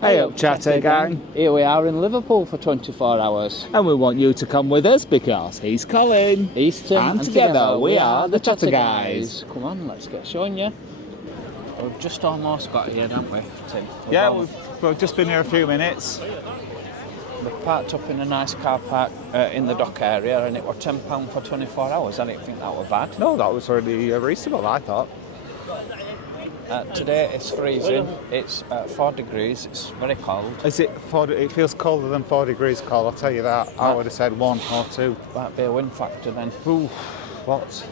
Hey up, Chatter Gang. Here we are in Liverpool for 24 hours. And we want you to come with us because he's Colin. He's Tim. And together we are the Chatter Guys. Come on, let's get showing you. We've just almost got here, haven't we, Tim? We've just been here a few minutes. We've parked up in a nice car park in the dock area, and it was £10 for 24 hours. I didn't think that was bad. No, that was really reasonable, I thought. Today it's freezing. It's 4 degrees. It's very cold. Is it 4? It feels colder than 4 degrees cold, I'll tell you that. I would have said 1 or 2. Might be a wind factor then. Ooh, what?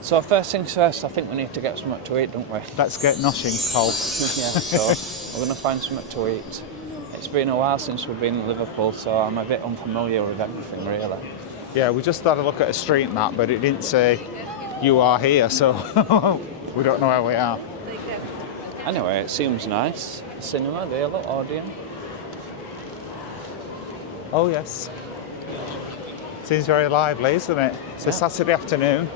So first things first, I think we need to get something to eat, don't we? Let's get noshing, Cole. Yeah, so we're going to find something to eat. It's been a while since we've been in Liverpool, so I'm a bit unfamiliar with everything, really. Yeah, we just had a look at a street map, but it didn't say you are here, so we don't know where we are. Anyway, it seems nice. Cinema there, look, Odeon. Oh, yes. Seems very lively, isn't it? It's a Saturday afternoon.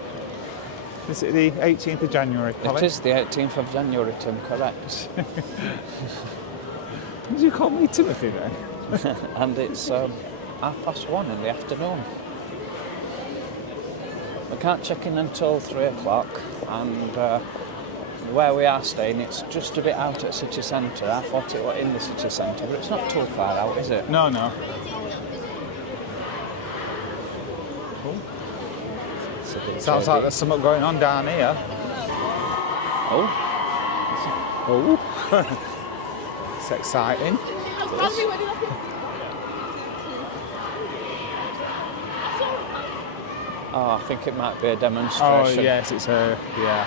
Is it the 18th of January, Colin? It is the 18th of January, Tim, correct. Did you call me Timothy then? And it's 1:30 in the afternoon. We can't check in until 3 o'clock, and where we are staying, it's just a bit out at city centre. I thought it was in the city centre, but it's not too far out, is it? No. Sounds like there's something going on down here. Oh. It's exciting. Oh, I think it might be a demonstration. Oh, yes, it's yeah.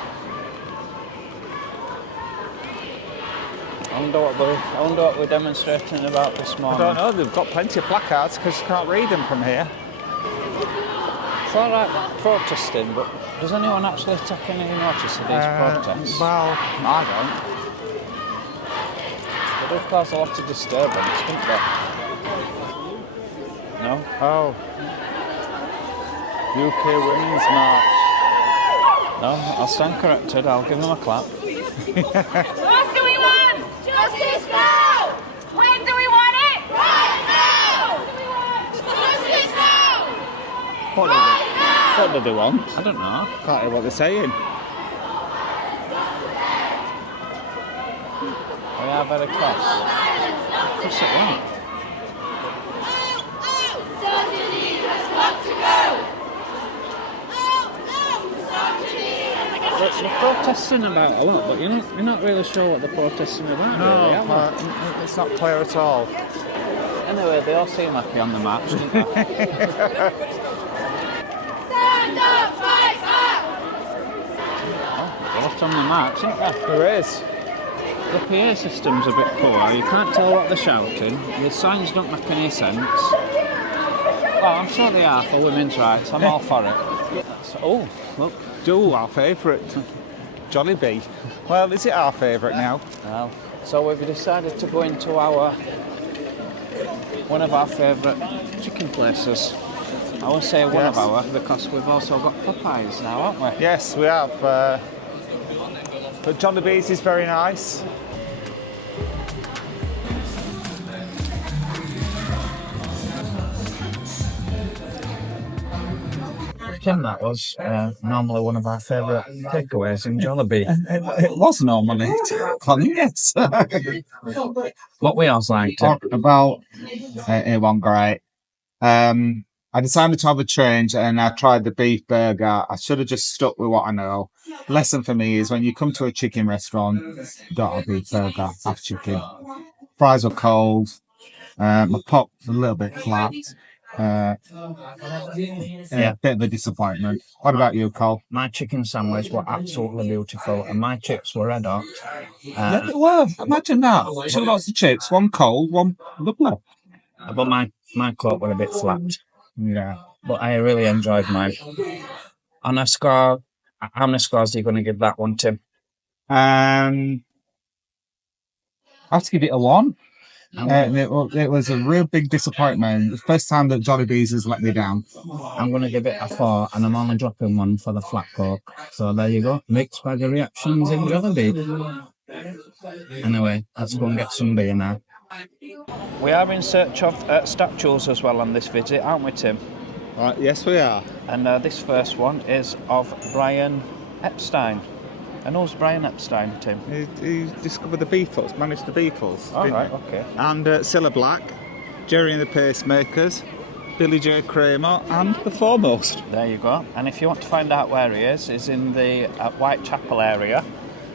I wonder what we're demonstrating about this morning. I don't know, they've got plenty of placards because you can't read them from here. It's all right protesting, but does anyone actually take any notice of these protests? Well, I don't. They do cause a lot of disturbance, don't they? No? Oh. UK Women's March. No, I'll stand corrected. I'll give them a clap. What do we want? Justice now! When do we want it? Right now! Justice now! What do they want? I don't know. Can't hear what they're saying. We are very close. What's it want? They're protesting about a lot, but you're not really sure what they're protesting about. No, it's not clear at all. Anyway, they all seem happy on the march, don't they? Stand up, fight up! Oh, a lot on the march, isn't there? There is. The PA system's a bit poor. You can't tell what they're shouting. The signs don't make any sense. Well, I'm sure they are for women's rights. I'm all for it. Oh, look. Do our favourite, Jollibee. Well, is it our favourite now? Well, so we've decided to go into one of our favourite chicken places. I will say one of our because we've also got Popeyes now, haven't we? Yes, we have. But Jollibee's is very nice. Tim, that was normally one of our favourite takeaways in Jollibee. It was normally, Colin, yes. What we else liked it. About it wasn't great. I decided to have a change and I tried the beef burger. I should have just stuck with what I know. Lesson for me is when you come to a chicken restaurant, don't have beef burger, have chicken. Fries were cold. My pot was a little bit flat. Bit of a disappointment. What about you, Cole? My chicken sandwich were absolutely beautiful and my chips were red hot. Well, imagine that. 2 lots of chips, one cold, one lovely. But my coat were a bit flat. Yeah. But I really enjoyed mine. On a score, how many scores are you going to give that one, Tim? I have to give it a 1. It was a real big disappointment. The first time that Jollibee's has let me down. I'm going to give it a 4, and I'm only dropping 1 for the flat Coke. So there you go. Mixed bag of reactions in Jollibee. Anyway, let's go and get some beer now. We are in search of statues as well on this visit, aren't we, Tim? Right, yes, we are. And this first one is of Brian Epstein. And who's Brian Epstein, Tim? He discovered the Beatles, managed the Beatles. All didn't right, he? okay. And Cilla Black, Jerry and the Pacemakers, Billy J. Kramer, and the Foremost. There you go. And if you want to find out where he is, he's in the Whitechapel area.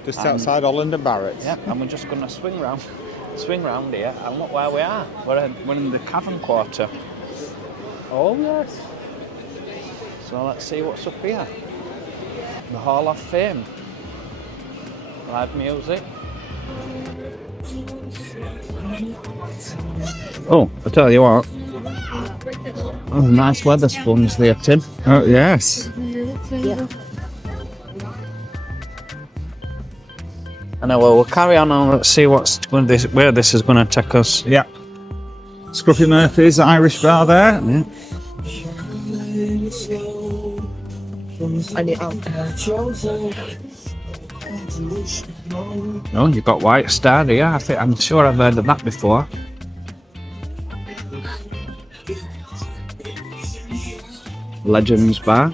Just outside Holland and Barrett. Yeah, and we're just going to swing round here and look where we are. We're in the Cavern Quarter. Oh, yes. So let's see what's up here. The Hall of Fame. Live music. Oh, I tell you what. Oh, nice weather spoons there, Tim. Oh, yes. I know, well, we'll carry on and let's see where this is going to take us. Yeah. Scruffy Murphy's Irish bar there. Yeah. Oh, you've got White Star here. I'm sure I've heard of that before. Legends Bar.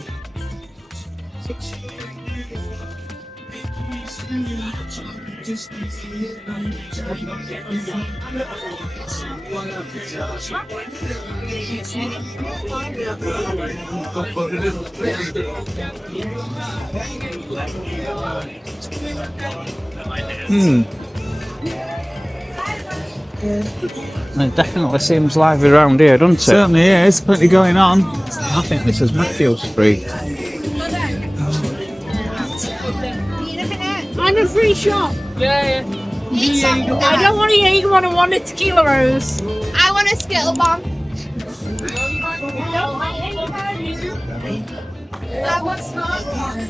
It definitely seems lively around here, doesn't it? Certainly is. Plenty going on. I think this is Matthew Street. I'm a free shop. Yeah. I don't want a Jaeger, I want a tequila rose. I want a Skittle bomb.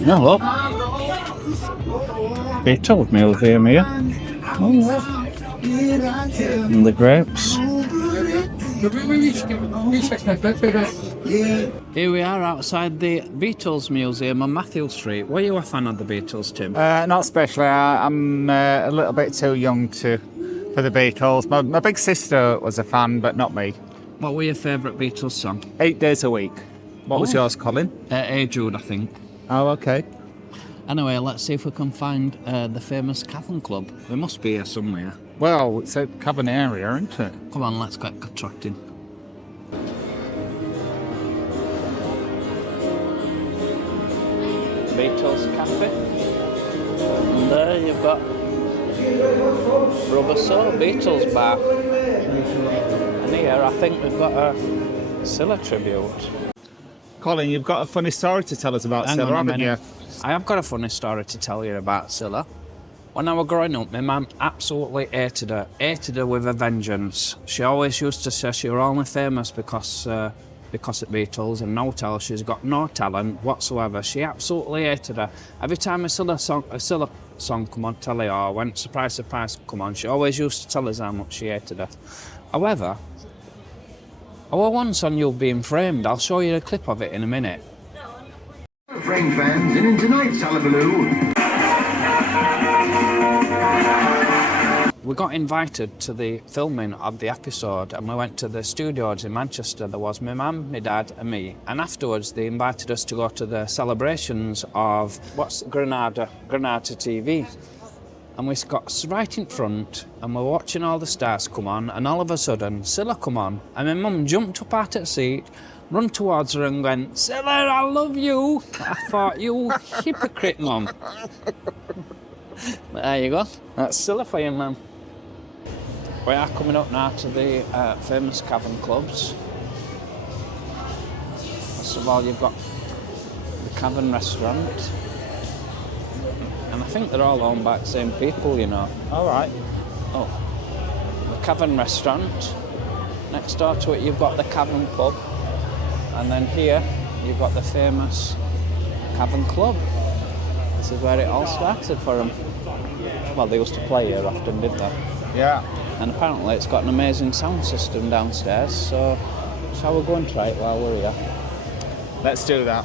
No, look. Beatles Museum here. Oh, and the grapes. Here we are outside the Beatles Museum on Matthew Street. Were you a fan of the Beatles, Tim? Not especially. I'm a little bit too young for the Beatles. My big sister was a fan, but not me. What were your favourite Beatles song? 8 days a week. What was yours, Colin? Hey Jude, I think. Oh, okay. Anyway, let's see if we can find the famous Cavern Club. They must be here somewhere. Well, it's a Cavern area, isn't it? Come on, let's get contracting. Beatles Cafe. And there you've got Rubber Soul Beatles Bar. And here I think we've got a Cilla tribute. Colin, you've got a funny story to tell us about Hang Cilla, on a haven't you? minute. I have got a funny story to tell you about Cilla. When I was growing up, my mum absolutely hated her with a vengeance. She always used to say she was only famous because of Beatles and no tell. She's got no talent whatsoever. She absolutely hated her. Every time a Cilla song come on telly or when Surprise Surprise come on, she always used to tell us how much she hated her. However, I was once on You Being Framed. I'll show you a clip of it in a minute. Frame fans, and in tonight's hullabaloo. We got invited to the filming of the episode and we went to the studios in Manchester. There was my mum, my dad and me. And afterwards they invited us to go to the celebrations of Granada TV. And we got right in front and we're watching all the stars come on and all of a sudden Cilla come on and my mum jumped up out of the seat, run towards her and went, "Cilla, I love you." I thought, you hypocrite, mum. But there you go. That's Cilla for you, mum. We are coming up now to the famous Cavern clubs. First of all, you've got the Cavern restaurant. And I think they're all owned by the same people, you know. All right. Oh, the Cavern restaurant. Next door to it, you've got the Cavern pub. And then here, you've got the famous Cavern Club. This is where it all started for them. Well, they used to play here often, didn't they? Yeah. And apparently it's got an amazing sound system downstairs, so shall we go and try it while we're here? Let's do that.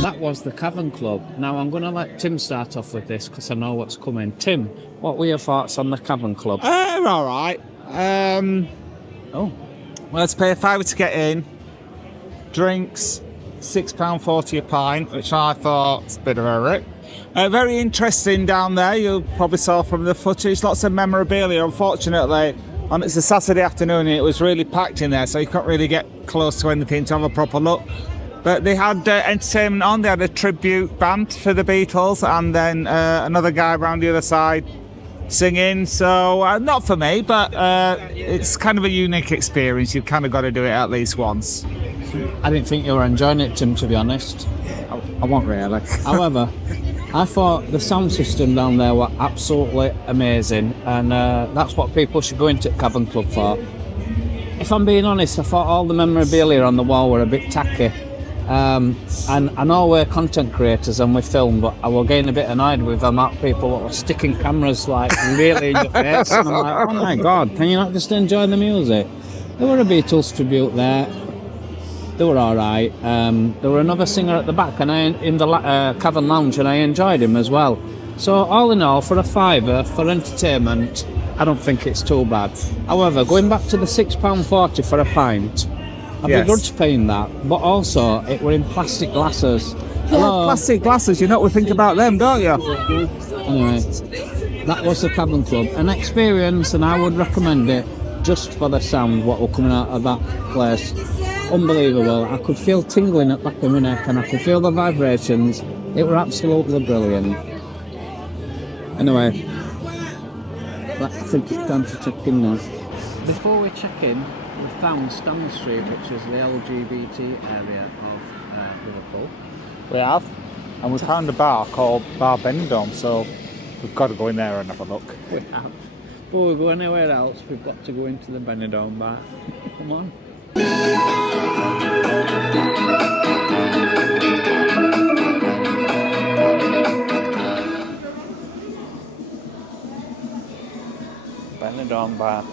That was the Cavern Club. Now I'm going to let Tim start off with this because I know what's coming. Tim, what were your thoughts on the Cavern Club? All right. Oh, Well, let's pay £5 to get in. Drinks, £6.40 a pint, which I thought was a bit of a rip. Very interesting down there. You probably saw from the footage. Lots of memorabilia. Unfortunately, it's a Saturday afternoon and it was really packed in there, so you couldn't really get close to anything to have a proper look. But they had entertainment on. They had a tribute band for the Beatles and then another guy around the other side singing. So not for me, but it's kind of a unique experience. You've kind of got to do it at least once. I didn't think you were enjoying it, Tim, to be honest. I won't really. However, I thought the sound system down there were absolutely amazing, and that's what people should go into Cavern Club for. If I'm being honest, I thought all the memorabilia on the wall were a bit tacky. And I know we're content creators and we film, but I was getting a bit annoyed with the amount of people that were sticking cameras like really in your face. And I'm like, oh my god, can you not just enjoy the music? There were a Beatles tribute there. They were all right. There were another singer at the back, and in the Cavern Lounge, and I enjoyed him as well. So all in all, for a £5 for entertainment, I don't think it's too bad. However, going back to the £6.40 for a pint, I begrudge paying that, but also it were in plastic glasses. Yeah, plastic glasses, you know what we think about them, don't you? Anyway, that was the Cavern Club. An experience, and I would recommend it just for the sound, what were coming out of that place. Unbelievable. I could feel tingling at the back of my neck and I could feel the vibrations. It were absolutely brilliant. Anyway, I think it's time to check in now. Before we check in, we found Stanley Street, which is the LGBT area of Liverpool. We have. And we found a bar called Bar Benidorm, so we've got to go in there and have a look. We have. Before we go anywhere else, we've got to go into the Benidorm bar. Come on. Benidorm bar.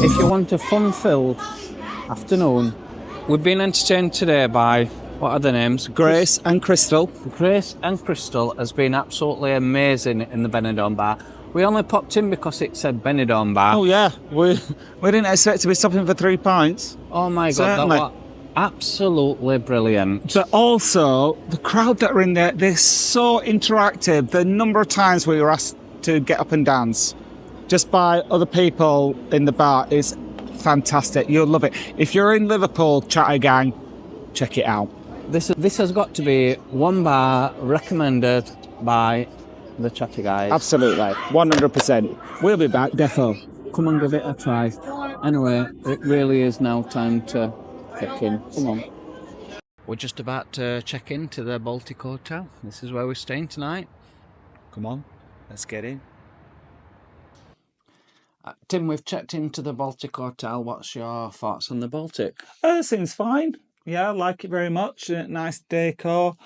If you want a fun-filled afternoon, we've been entertained today by, what are the names? Grace and Crystal. Grace and Crystal has been absolutely amazing in the Benidorm bar. We only popped in because it said Benidorm bar. Oh yeah, we didn't expect to be stopping for 3 pints. Oh my god, Certainly. that was absolutely brilliant. But also, the crowd that are in there, they're so interactive. The number of times we were asked to get up and dance just by other people in the bar is fantastic. You'll love it. If you're in Liverpool, Chatter Gang, check it out. This has got to be one bar recommended by the Chatty guys. Absolutely, 100%. We'll be back, defo. Come and give it a try. Anyway, it really is now time to check in. Come on. We're just about to check in to the Baltic Hotel. This is where we're staying tonight. Come on, let's get in. Tim, we've checked into the Baltic Hotel. What's your thoughts on the Baltic? Seems fine. Yeah, I like it very much. Nice decor.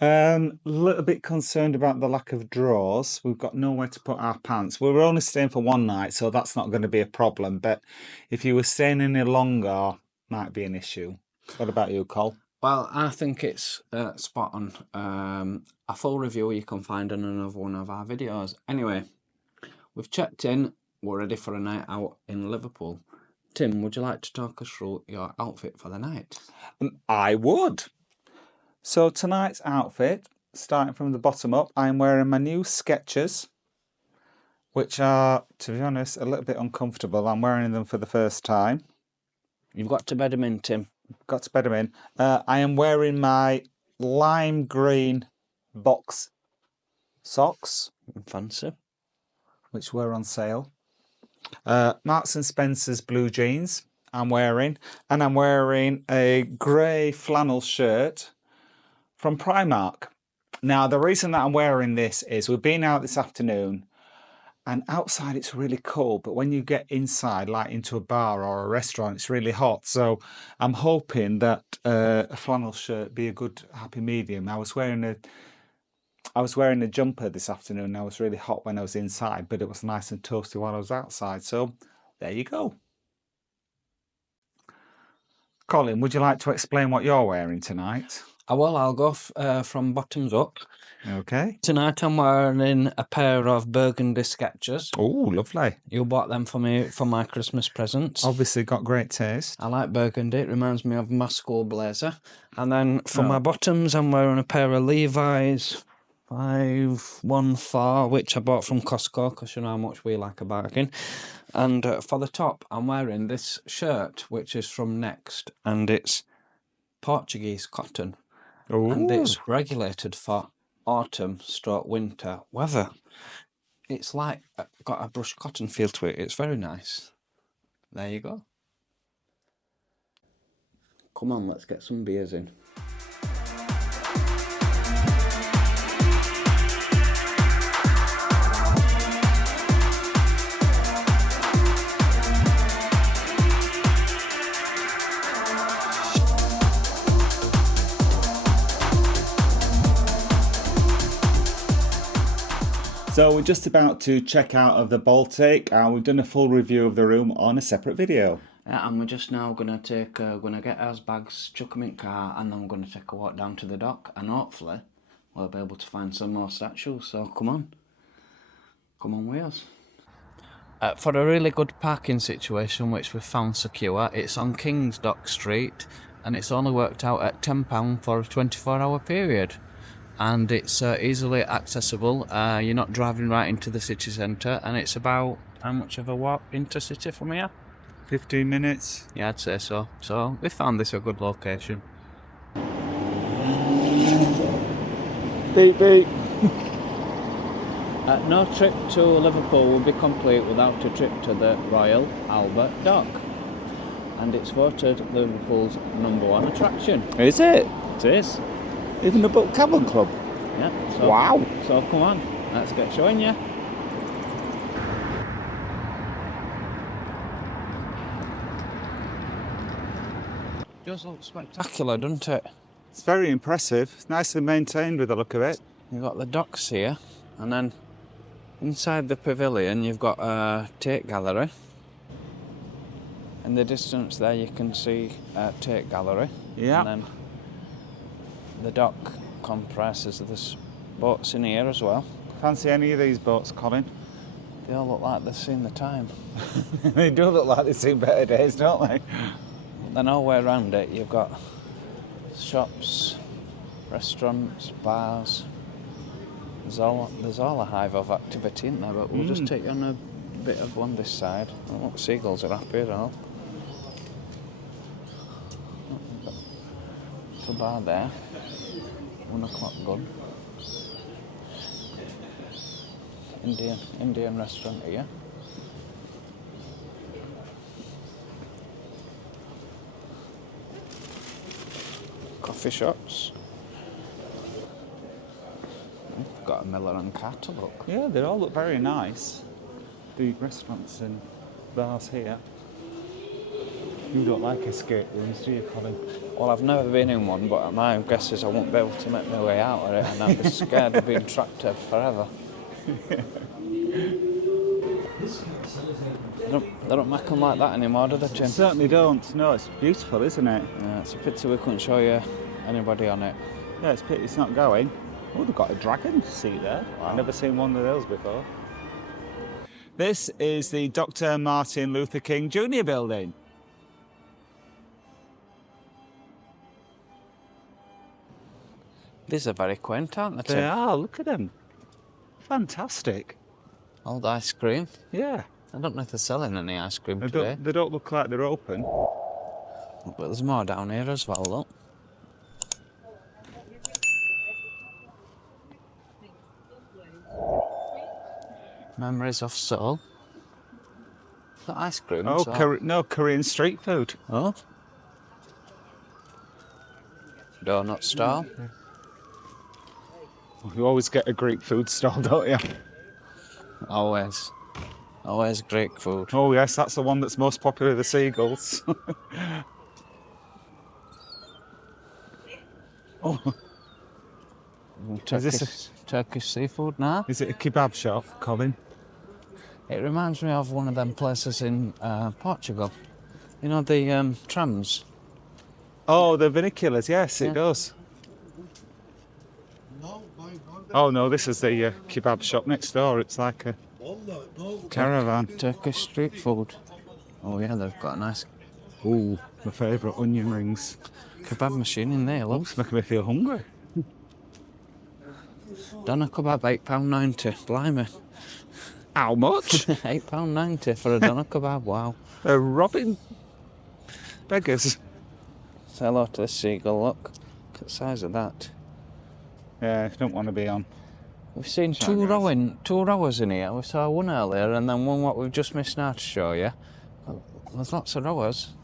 A little bit concerned about the lack of drawers. We've got nowhere to put our pants. We were only staying for one night, so that's not going to be a problem. But if you were staying any longer, might be an issue. What about you, Col? Well, I think it's spot on. A full review you can find on another one of our videos. Anyway, we've checked in. We're ready for a night out in Liverpool. Tim, would you like to talk us through your outfit for the night? I would. So tonight's outfit, starting from the bottom up, I'm wearing my new Skechers, which are, to be honest, a little bit uncomfortable. I'm wearing them for the first time. You've got to bed them in, Tim. Got to bed them in. I am wearing my lime green box socks, Fancy. which were on sale. Marks and Spencer's blue jeans I'm wearing, and I'm wearing a grey flannel shirt from Primark. Now, the reason that I'm wearing this is we've been out this afternoon and outside it's really cold, but when you get inside, like into a bar or a restaurant, it's really hot. So I'm hoping that a flannel shirt be a good happy medium. I was wearing a jumper this afternoon and I was really hot when I was inside, but it was nice and toasty while I was outside. So there you go. Colin, would you like to explain what you're wearing tonight? Well, I'll go from bottoms up. Okay. Tonight I'm wearing a pair of burgundy Skechers. Oh, lovely. You bought them for me for my Christmas presents. Obviously got great taste. I like burgundy. It reminds me of my school blazer. And then for my bottoms, I'm wearing a pair of Levi's 514, which I bought from Costco because you know how much we like a bargain. And for the top, I'm wearing this shirt, which is from Next, and it's Portuguese cotton. Ooh. And it's regulated for autumn/winter weather. It's like got a brushed cotton feel to it. It's very nice. There you go. Come on, let's get some beers in. So we're just about to check out of the Baltic and we've done a full review of the room on a separate video. And we're just now going to get our bags, chuck them in car, and then we're going to take a walk down to the dock, and hopefully we'll be able to find some more statues. So come on with us. For a really good parking situation, which we've found secure, it's on King's Dock Street, and it's only worked out at £10 for a 24-hour period. And it's easily accessible. You're not driving right into the city centre, and it's about how much of a walk into city from here? 15 minutes. Yeah, I'd say so. So we found this a good location. Beep beep. No trip to Liverpool will be complete without a trip to the Royal Albert Dock, and it's voted Liverpool's #1 attraction. Is it? It is. Even above Cavern Club? Yeah. So, wow. So come on, let's get showing you. It does look spectacular, doesn't it? It's very impressive. It's nicely maintained with the look of it. You've got the docks here, and then inside the pavilion you've got a Tate Gallery. In the distance there you can see Tate Gallery. Yeah. And then the dock compresses. There's boats in here as well. Fancy any of these boats, Colin? They all look like they've seen the time. They do look like they've seen better days, don't they? Then all the way around it you've got shops, restaurants, bars. There's all a hive of activity in there, but we'll just take you on a bit of one this side. Oh, look, seagulls are happy at all. There's a bar there. 1 o'clock gun. Indian restaurant here. Coffee shops. We've got a Miller and Carter, look. Yeah, they all look very nice. The restaurants and bars here. You don't like escape rooms, do you, Colin? Well, I've never been in one, but my guess is I won't be able to make my way out of it, and I'd be scared of being trapped there forever. They don't make them like that anymore, do they, Tim? Certainly don't. No, it's beautiful, isn't it? Yeah, it's a pity we couldn't show you anybody on it. Yeah, it's a pity it's not going. Oh, they've got a dragon seat there. Wow. I've never seen one of those before. This is the Dr. Martin Luther King Jr. building. These are very quaint, aren't they, Tim? They are, look at them. Fantastic. Old ice cream. Yeah. I don't know if they're selling any ice cream today. They don't look like they're open. But there's more down here as well, look. Memories of Seoul. Is that ice cream? Oh, no, Korean street food. Oh. Donut stall. You always get a Greek food stall, don't you? Always. Always Greek food. Oh, yes, that's the one that's most popular, the seagulls. Oh. Turkish seafood now. Is it a kebab shop, Colin? It reminds me of one of them places in Portugal. You know, the trams. Oh, the vernaculars, yes, Yeah. it does. Oh no, this is the kebab shop next door. It's like a caravan. Turkish street food. Oh yeah, they've got a nice Ooh, my favourite onion rings. kebab machine in there, Oh, look. it's making me feel hungry. Doner kebab, £8.90. Blimey. How much? £8.90 for a doner kebab, wow. They're robbing beggars. Say hello to this seagull, look. Look at the size of that. Yeah, don't want to be on. We've seen two rowers in here. We saw one earlier and then one what we've just missed now to show you. There's lots of rowers.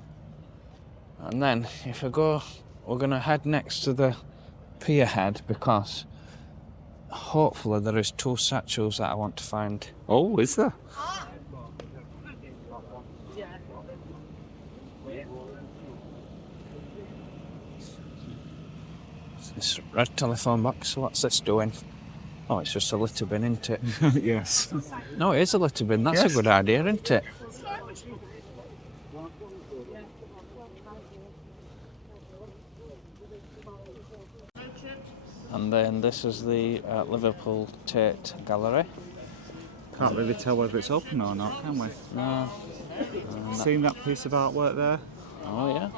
And then if we go, we're going to head next to the pier head because hopefully there is two statues that I want to find. Oh, is there? This red telephone box, what's this doing? Oh, it's just a litter bin, isn't it? Yes. No, it is a litter bin. That's Yes. a good idea, isn't it? And then this is the Liverpool Tate Gallery. Can't really tell whether it's open or not, can we? No. Seen that piece of artwork there? Oh yeah.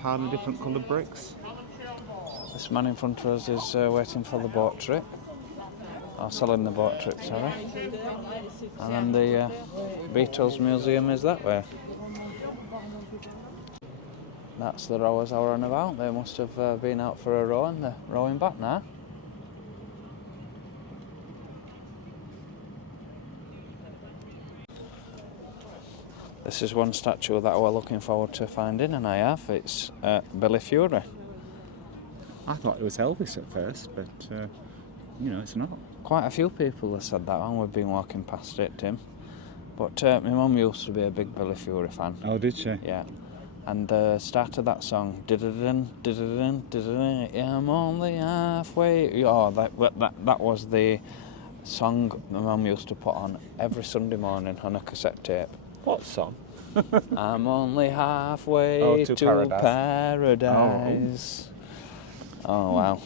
Pile of different coloured bricks. This man in front of us is waiting for the boat trip. Or selling the boat trip, sorry. And then the Beatles Museum is that way. That's the rowers I were on about. They must have been out for a row and they're rowing back now. This is one statue that we're looking forward to finding, and I have. It's Billy Fury. I thought it was Elvis at first, but you know, it's not. Quite a few people have said that when we've been walking past it, Tim. But my mum used to be a big Billy Fury fan. Oh, did she? Yeah. And the start of that song, I'm only halfway. Oh, that was the song my mum used to put on every Sunday morning on a cassette tape. What song? I'm only halfway to to paradise. paradise. Oh wow.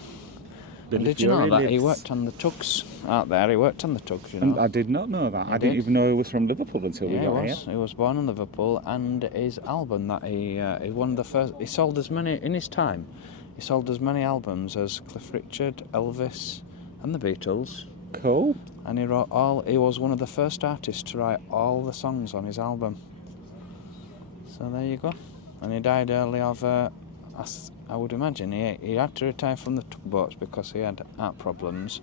Billy Did you know Fury that he lives. worked on the tugs out there? He worked on the tugs, you know. And I did not know that. I didn't did. even know he was from Liverpool until we Yeah, got he here. was. He was born in Liverpool, and his album that he one of the first. He sold as many in his time. He sold as many albums as Cliff Richard, Elvis, and the Beatles. Cool. And he wrote all. He was one of the first artists to write all the songs on his album. So there you go. And he died early of. I would imagine he had to retire from the tugboats because he had heart problems,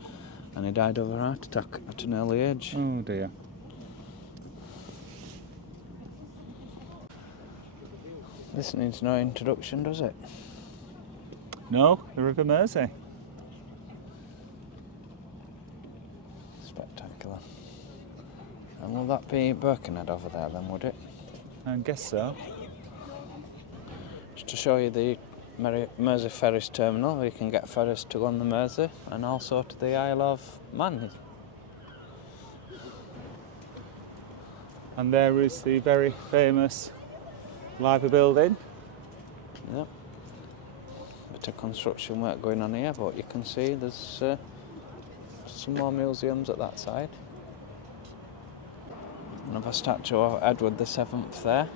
and he died of a heart attack at an early age. Oh dear. This needs no introduction, does it? No, the River Mersey. Spectacular. And will that be Birkenhead over there then, would it? I guess so. to show you the Mersey Ferries terminal, where you can get ferries to go on the Mersey, and also to the Isle of Man. And there is the very famous Library building. Yep. Bit of construction work going on here, but you can see there's some more museums at that side. Another statue of Edward VII there.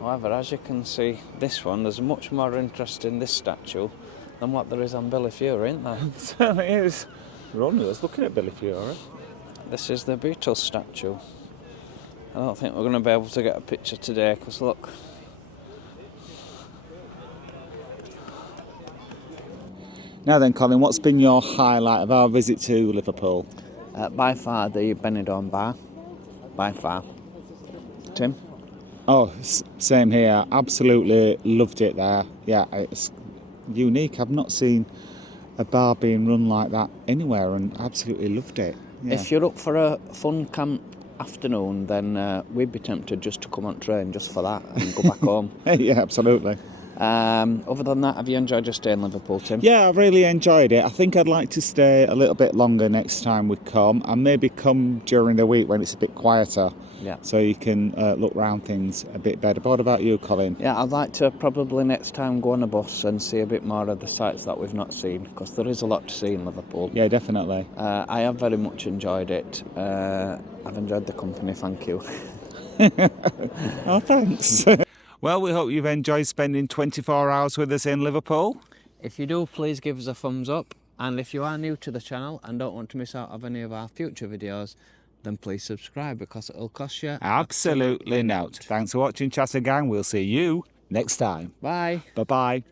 However, as you can see, this one, there's much more interest in this statue than what there is on Billy Fury, isn't there? It certainly is. We're only just looking at Billy Fury. This is the Beatles statue. I don't think we're going to be able to get a picture today, because look. Now then, Colin, what's been your highlight of our visit to Liverpool? By far the Benidorm bar. By far. Tim? Oh, same here. Absolutely loved it there. Yeah, it's unique. I've not seen a bar being run like that anywhere, and absolutely loved it. Yeah. If you're up for a fun camp afternoon, then we'd be tempted just to come on train just for that and go back home. Yeah, absolutely. Other than that, have you enjoyed your stay in Liverpool, Tim? Yeah, I've really enjoyed it. I think I'd like to stay a little bit longer next time we come, and maybe come during the week when it's a bit quieter. Yeah. So you can look round things a bit better. But what about you, Colin? Yeah, I'd like to probably next time go on a bus and see a bit more of the sites that we've not seen, because there is a lot to see in Liverpool. Yeah, definitely. I have very much enjoyed it. I've enjoyed the company, thank you. Oh, thanks. Well, we hope you've enjoyed spending 24 hours with us in Liverpool. If you do, please give us a thumbs up. And if you are new to the channel and don't want to miss out on any of our future videos, then please subscribe, because it'll cost you Absolutely not. Thanks for watching, Chatter Gang. We'll see you next time. Bye. Bye-bye.